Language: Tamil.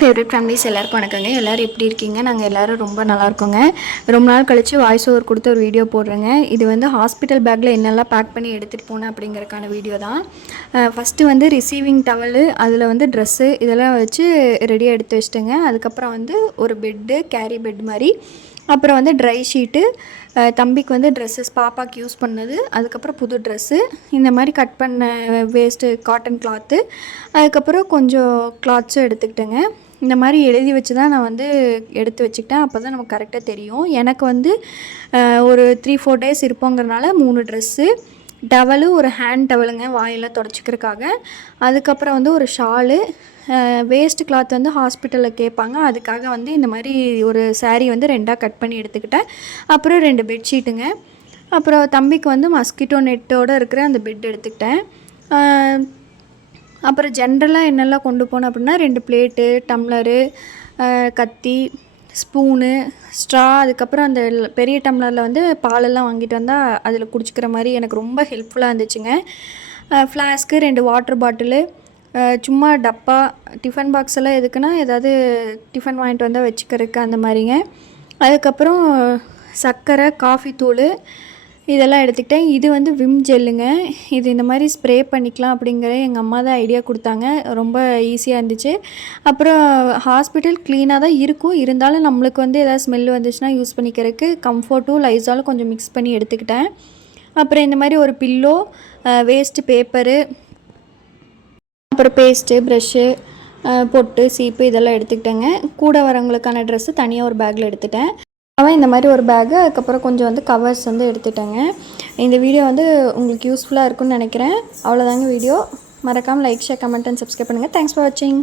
ஃபேவரட் ஃபேமிலிஸ் எல்லாருக்கும் வணக்கங்க. எல்லோரும் எப்படி இருக்கீங்க? நாங்கள் எல்லோரும் ரொம்ப நல்லா இருக்கோங்க. ரொம்ப நாள் கழித்து வாய்ஸ் ஓவர் கொடுத்து ஒரு வீடியோ போடுறேங்க. இது வந்து ஹாஸ்பிட்டல் பேக்கில் என்னெல்லாம் பேக் பண்ணி எடுத்துகிட்டு போனேன் அப்படிங்கிறக்கான வீடியோ தான். ஃபஸ்ட்டு வந்து ரிசீவிங் டவலு, அதில் வந்து ட்ரெஸ்ஸு இதெல்லாம் வச்சு ரெடியாக எடுத்து வச்சிட்டேங்க. அதுக்கப்புறம் வந்து ஒரு பெட்டு, கேரி பெட் மாதிரி, அப்புறம் வந்து ட்ரை ஷீட்டு, தம்பிக்கு வந்து ட்ரெஸ்ஸஸ் பாப்பாவுக்கு யூஸ் பண்ணது, அதுக்கப்புறம் புது ட்ரெஸ்ஸு, இந்த மாதிரி கட் பண்ண வேஸ்ட்டு காட்டன் கிளாத்து, அதுக்கப்புறம் கொஞ்சம் கிளாத்ஸும் எடுத்துக்கிட்டேங்க. இந்த மாதிரி எழுதி வச்சு தான் நான் வந்து எடுத்து வச்சுக்கிட்டேன். அப்போ தான் நமக்கு கரெக்டாக தெரியும். எனக்கு வந்து ஒரு 3-4 டேஸ் இருப்போங்கிறனால 3 ட்ரெஸ்ஸு, டவலு, ஒரு ஹேண்ட் டவலுங்க வாயெல்லாம் தொடச்சிக்கிறதுக்காக, அதுக்கப்புறம் வந்து ஒரு ஷாலு, வேஸ்ட்டு கிளாத் வந்து ஹாஸ்பிட்டலில் கேட்பாங்க, அதுக்காக வந்து இந்த மாதிரி ஒரு சாரீ வந்து 2ஆக கட் பண்ணி எடுத்துக்கிட்டேன். அப்புறம் 2 பெட்ஷீட்டுங்க. அப்புறம் தம்பிக்கு வந்து மஸ்கிட்டோ நெட்டோடு இருக்கிற அந்த பெட் எடுத்துக்கிட்டேன். அப்புறம் ஜென்ரலாக என்னெல்லாம் கொண்டு போனேன் அப்படின்னா 2 பிளேட்டு, டம்ளரு, கத்தி, ஸ்பூனு, ஸ்ட்ரா, அதுக்கப்புறம் அந்த பெரிய டம்ளரில் வந்து பாலெல்லாம் வாங்கிட்டு வந்தால் அதில் குடிச்சிக்கிற மாதிரி எனக்கு ரொம்ப ஹெல்ப்ஃபுல்லாக இருந்துச்சுங்க. ஃப்ளாஸ்க்கு, 2 வாட்டர் பாட்டிலு, சும்மா டப்பா, டிஃபன் பாக்ஸ் எல்லாம் எதுக்குன்னா ஏதாவது டிஃபன் வாங்கிட்டு வந்தால் வச்சுக்கிறதுக்கு அந்த மாதிரிங்க. அதுக்கப்புறம் சர்க்கரை, காஃபி தூள் இதெல்லாம் எடுத்துக்கிட்டேன். இது வந்து விம் ஜெல்லுங்க. இது இந்த மாதிரி ஸ்ப்ரே பண்ணிக்கலாம் அப்படிங்கிற எங்கள் அம்மா தான் ஐடியா கொடுத்தாங்க. ரொம்ப ஈஸியாக இருந்துச்சு. அப்புறம் ஹாஸ்பிட்டல் க்ளீனாக தான் இருக்கும், இருந்தாலும் நம்மளுக்கு வந்து எதாவது ஸ்மெல் வந்துச்சுன்னா யூஸ் பண்ணிக்கிறதுக்கு கம்ஃபர்ட்டும் லைஸாலும் கொஞ்சம் மிக்ஸ் பண்ணி எடுத்துக்கிட்டேன். அப்புறம் இந்த மாதிரி ஒரு பில்லோ, வேஸ்ட்டு பேப்பரு, அப்புறம் பேஸ்ட்டு, ப்ரெஷ்ஷு, பொட்டு, சீப்பு இதெல்லாம் எடுத்துக்கிட்டேங்க. கூட வரவங்களுக்கான ட்ரெஸ்ஸு தனியாக ஒரு பேக்கில் எடுத்துட்டேன். இந்த மாதிரி ஒரு பேக்கு, அதுக்கப்புறம் கொஞ்சம் வந்து கவர்ஸ் வந்து எடுத்துட்டேங்க. இந்த வீடியோ வந்து உங்களுக்கு யூஸ்ஃபுல்லாக இருக்கும்னு நினைக்கிறேன். அவ்வளோதாங்க வீடியோ. மறக்காமல் like, share, comment and subscribe பண்ணுங்கள். தேங்க்ஸ் ஃபார் வாட்சிங்.